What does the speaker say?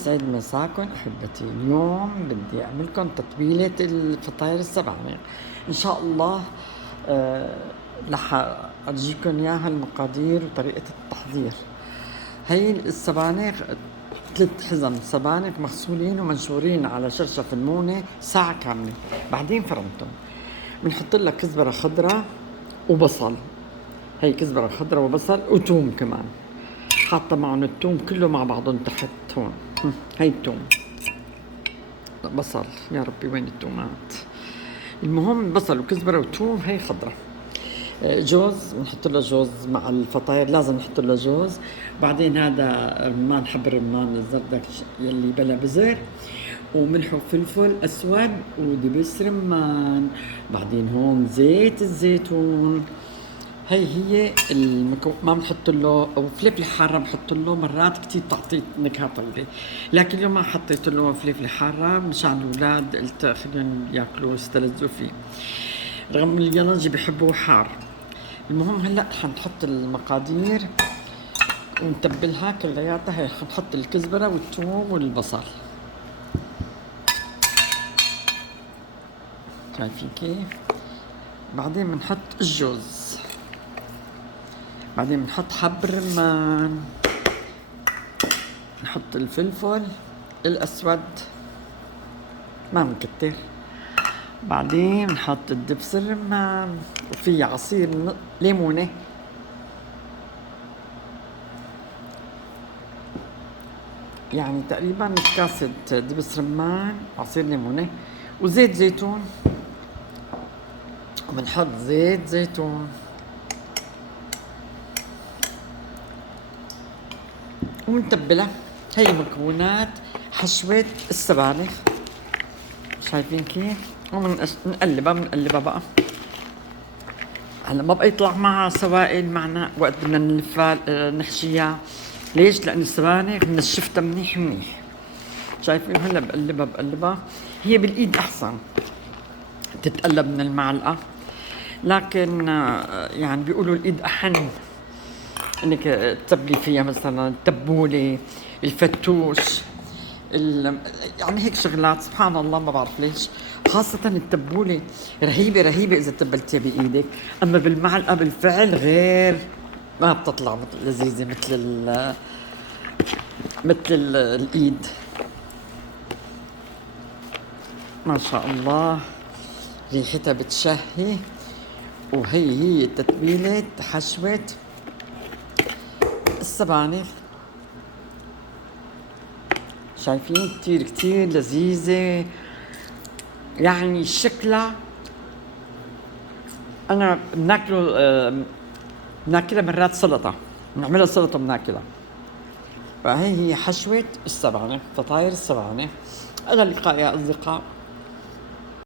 يسعد مساكم أحبتي. اليوم بدي أعملكم تتبيلة الفطاير السبانخ إن شاء الله. رح أرجيكم إياها المقادير وطريقة التحضير. هي السبانخ 3 حزم سبانخ مغسولين ومنشورين على شرشف المونة ساعة كاملة، بعدين فرمتهم. بنحط لها كزبرة خضراء وبصل، هي كزبرة خضراء وبصل وتوم كمان، حاطة معهم التوم كله مع بعضهم تحت هون. هي التوم، بصل، يا ربي وين التومات. المهم بصل وكزبرة وتوم، هي خضرة. جوز، بنحط له جوز مع الفطاير، لازم نحط له جوز. بعدين هذا رمان، حب الرمان الزردك يلي بلا بزر، وملح وفلفل اسود ودبس رمان. بعدين هون زيت الزيتون. هي ما بنحط له، او فلفل حاره بحط له مرات كثير تعطي نكهه طيبه، لكن اليوم ما حطيت له فلفل حاره مشان الاولاد قلت خليهم ياكلوه يستلذوا فيه، رغم اليانجي بحبوه حار. المهم هلا حنحط المقادير ونتبلها كلياتها. هي حنحط الكزبره والثوم والبصل، شايفين كيف؟ بعدين بنحط الجوز، بعدين بنحط حب الرمان، نحط الفلفل الأسود ما بنكتر، بعدين بنحط الدبس الرمان، وفي عصير ليمونة، يعني تقريبا كاسة دبس رمان، عصير ليمونة وزيت زيتون. وبنحط زيت زيتون ونتبلها. هي مكونات حشوة السبانخ، شايفين كيف؟ ومنقلبها بقى. هلا ما بقى يطلع معها سوائل معنا وقت بدنا نلفها نحشيها. ليش؟ لأن السبانخ منشفتها منيح منيح. شايفين؟ هلا بقلبها. هي بالإيد أحسن تتقلب من المعلقة، لكن يعني بيقولوا الإيد أحن انك تتبلي فيها، مثلا التبولة، الفتوش، يعني هيك شغلات سبحان الله ما بعرف ليش. خاصة التبولة رهيبة رهيبة إذا تبلتيها بإيدك، أما بالمعلقة بالفعل غير، ما بتطلع لذيذة مثل الإيد. ما شاء الله ريحتها بتشهي. وهي تتبيلة حشوة السبانخ، شايفين؟ كتير لذيذة، يعني شكلها أنا بناكلها مرات سلطة، بنعملها سلطة بناكلها. فهي حشوة السبانخ، فطاير السبانخ. إلى اللقاء يا أصدقاء.